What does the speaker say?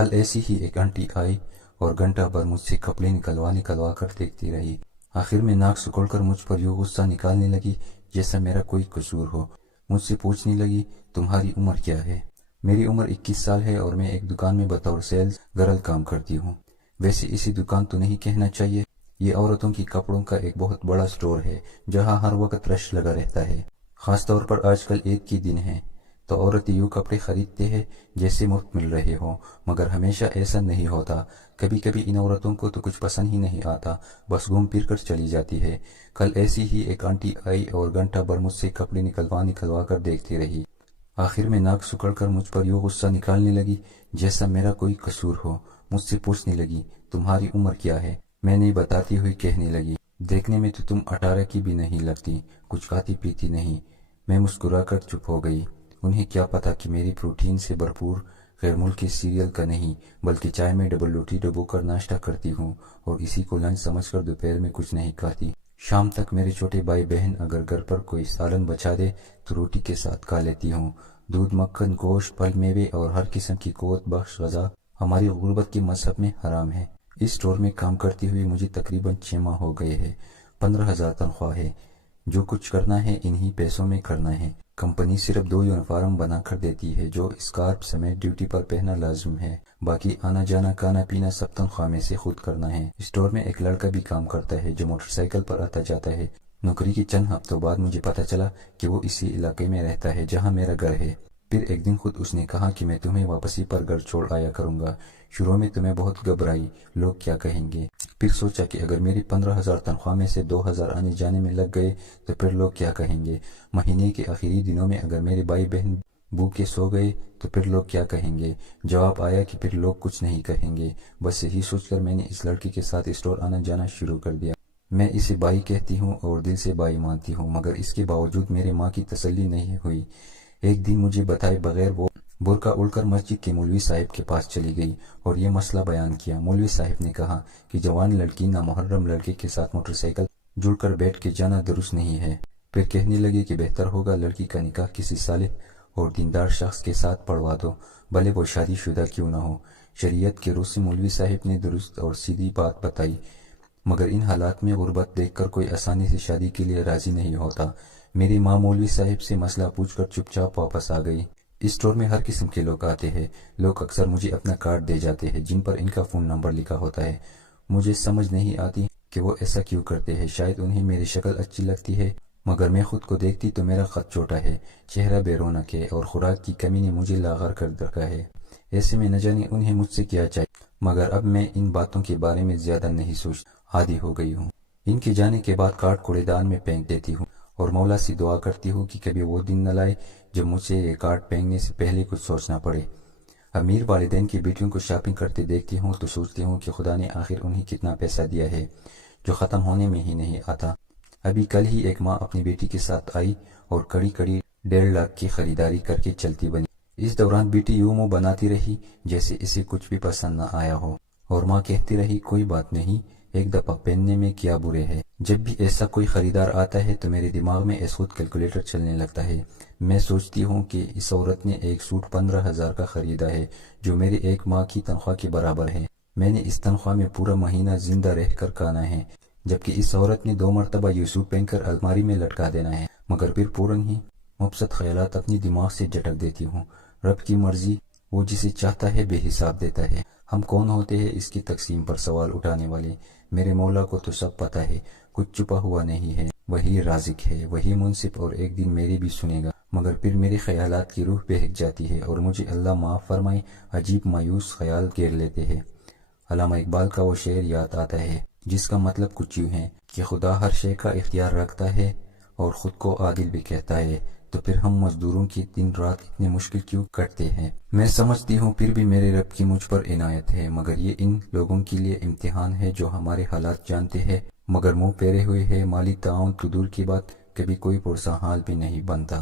کل ایسی ہی ایک آنٹی آئی اور گھنٹہ بھر مجھ سے کپڑے نکلوا کر دیکھتی رہی۔ آخر میں ناک سکڑ کر مجھ پر یوں غصہ نکالنے لگی جیسا میرا کوئی قصور ہو۔ مجھ سے پوچھنے لگی، تمہاری عمر کیا ہے؟ میری عمر 21 سال ہے اور میں ایک دکان میں بطور سیلز گرل کام کرتی ہوں۔ ویسے اسی دکان تو نہیں کہنا چاہیے، یہ عورتوں کی کپڑوں کا ایک بہت بڑا سٹور ہے جہاں ہر وقت رش لگا رہتا ہے۔ خاص طور پر آج کل عید کے دن ہیں تو عورتیں یوں کپڑے خریدتے ہیں جیسے مفت مل رہے ہوں، مگر ہمیشہ ایسا نہیں ہوتا۔ کبھی کبھی ان عورتوں کو تو کچھ پسند ہی نہیں آتا، بس گھوم پھر کر چلی جاتی ہے۔ کل ایسی ہی ایک آنٹی آئی اور گھنٹہ بھر مجھ سے کپڑے نکلوا کر دیکھتی رہی۔ آخر میں ناک سکڑ کر مجھ پر یوں غصہ نکالنے لگی جیسا میرا کوئی قصور ہو۔ مجھ سے پوچھنے لگی، تمہاری عمر کیا ہے؟ میں نے بتاتی ہوئی کہنے لگی، دیکھنے میں تو تم 18 کی بھی نہیں لگتی، کچھ کھاتی پیتی نہیں۔ میں مسکرا کر چپ ہو گئی۔ انہیں کیا پتا کہ میری پروٹین سے بھرپور غیر ملکی سیریل کا نہیں بلکہ چائے میں ڈبل روٹی ڈبو کر ناشتہ کرتی ہوں اور اسی کو لنچ سمجھ کر دوپہر میں کچھ نہیں کھاتی۔ شام تک میرے چھوٹے بھائی بہن اگر گھر پر کوئی سالن بچا دے تو روٹی کے ساتھ کھا لیتی ہوں۔ دودھ، مکھن، گوشت، پھل، میوے اور ہر قسم کی قوت بخش غذا ہماری غربت کے مذہب میں حرام ہے۔ اس اسٹور میں کام کرتے ہوئے مجھے تقریباً 6 ماہ ہو گئے ہیں۔ 15,000 تنخواہ ہے۔ جو کچھ کرنا ہے انہی پیسوں میں کرنا ہے۔ کمپنی صرف 2 یونیفارم بنا کر دیتی ہے جو اسکارف سمیت ڈیوٹی پر پہننا لازم ہے، باقی آنا جانا کھانا پینا سب تنخواہ میں سے خود کرنا ہے۔ اسٹور میں ایک لڑکا بھی کام کرتا ہے جو موٹر سائیکل پر آتا جاتا ہے۔ نوکری کے چند ہفتوں بعد مجھے پتا چلا کہ وہ اسی علاقے میں رہتا ہے جہاں میرا گھر ہے۔ پھر ایک دن خود اس نے کہا کہ میں تمہیں واپسی پر گھر چھوڑ آیا کروں گا۔ شروع میں تو میں بہت گھبرائی، لوگ کیا کہیں گے۔ پھر سوچا کہ اگر میری 15,000 تنخواہ میں سے 2,000 آنے جانے میں لگ گئے تو پھر لوگ کیا کہیں گے۔ مہینے کے آخری دنوں میں اگر میرے بھائی بہن بھوکے سو گئے تو پھر لوگ کیا کہیں گے۔ جواب آیا کہ پھر لوگ کچھ نہیں کہیں گے۔ بس یہی سوچ کر میں نے اس لڑکی کے ساتھ اسٹور آنا جانا شروع کر دیا۔ میں اسے بھائی کہتی ہوں اور دل سے بھائی مانتی ہوں، مگر اس کے باوجود میرے ماں کی تسلی نہیں ہوئی۔ ایک دن مجھے بتائے بغیر وہ برقع اڑ کر مسجد کے مولوی صاحب کے پاس چلی گئی اور یہ مسئلہ بیان کیا۔ مولوی صاحب نے کہا کہ جوان لڑکی نامحرم لڑکے کے ساتھ موٹر سائیکل جڑ کر بیٹھ کے جانا درست نہیں ہے۔ پھر کہنے لگے کہ بہتر ہوگا لڑکی کا نکاح کسی صالح اور دیندار شخص کے ساتھ پڑھوا دو، بھلے وہ شادی شدہ کیوں نہ ہو۔ شریعت کے روح سے مولوی صاحب نے درست اور سیدھی بات بتائی، مگر ان حالات میں غربت دیکھ کر کوئی آسانی سے شادی کے لیے راضی نہیں ہوتا۔ میری ماں مولوی صاحب سے مسئلہ پوچھ کر چپ چاپ واپس آ گئی۔ اس اسٹور میں ہر قسم کے لوگ آتے ہیں۔ لوگ اکثر مجھے اپنا کارڈ دے جاتے ہیں جن پر ان کا فون نمبر لکھا ہوتا ہے۔ مجھے سمجھ نہیں آتی کہ وہ ایسا کیوں کرتے ہیں۔ شاید انہیں میری شکل اچھی لگتی ہے، مگر میں خود کو دیکھتی تو میرا قد چھوٹا ہے، چہرہ بے رونق ہے اور خوراک کی کمی نے مجھے لاغر کر رکھا ہے۔ ایسے میں نہ جانے انہیں مجھ سے کیا چاہیے، مگر اب میں ان باتوں کے بارے میں زیادہ نہیں سوچتا، عادی ہو گئی ہوں۔ ان کے جانے کے بعد کارڈ کوڑے دان میں پھینک دیتی ہوں اور مولا سے دعا کرتی ہوں کہ کبھی وہ دن نہ لائے جب مجھ سے یہ کارڈ پھینکنے سے پہلے کچھ سوچنا پڑے۔ امیر والدین کی بیٹیوں کو شاپنگ کرتے دیکھتی ہوں تو سوچتی ہوں کہ خدا نے آخر انہیں کتنا پیسہ دیا ہے جو ختم ہونے میں ہی نہیں آتا۔ ابھی کل ہی ایک ماں اپنی بیٹی کے ساتھ آئی اور کڑی 1.5 لاکھ کی خریداری کر کے چلتی بنی۔ اس دوران بیٹی یوں منہ بناتی رہی جیسے اسے کچھ بھی پسند نہ آیا ہو اور ماں کہتی رہی، کوئی بات نہیں، ایک دفعہ پہننے میں کیا برے ہے۔ جب بھی ایسا کوئی خریدار آتا ہے تو میرے دماغ میں ایس خود کیلکولیٹر چلنے لگتا ہے۔ میں سوچتی ہوں کہ اس عورت نے ایک سوٹ 15,000 کا خریدا ہے جو میرے ایک ماہ کی تنخواہ کے برابر ہے۔ میں نے اس تنخواہ میں پورا مہینہ زندہ رہ کر کھانا ہے، جبکہ اس عورت نے 2 مرتبہ یہ سوٹ پہن کر الماری میں لٹکا دینا ہے۔ مگر پھر فوراً ہی مبسط خیالات اپنی دماغ سے جھٹک دیتی ہوں۔ رب کی مرضی، وہ جسے چاہتا ہے بے حساب دیتا ہے۔ ہم کون ہوتے ہیں اس کی تقسیم پر سوال اٹھانے والے؟ میرے مولا کو تو سب پتہ ہے، کچھ چھپا ہوا نہیں ہے۔ وہی رازق ہے، وہی منصف، اور ایک دن میری بھی سنے گا۔ مگر پھر میرے خیالات کی روح بہک جاتی ہے اور مجھے اللہ معاف فرمائے عجیب مایوس خیال گھیر لیتے ہیں۔ علامہ اقبال کا وہ شعر یاد آتا ہے جس کا مطلب کچھ یوں ہے کہ خدا ہر شے کا اختیار رکھتا ہے اور خود کو عادل بھی کہتا ہے، تو پھر ہم مزدوروں کی دن رات اتنے مشکل کیوں کٹتے ہیں؟ میں سمجھتی ہوں پھر بھی میرے رب کی مجھ پر عنایت ہے، مگر یہ ان لوگوں کے لیے امتحان ہے جو ہمارے حالات جانتے ہیں مگر منہ پھیرے ہوئے ہیں۔ مالی تعاون تو دور کی بات، کبھی کوئی پرسا حال بھی نہیں بنتا۔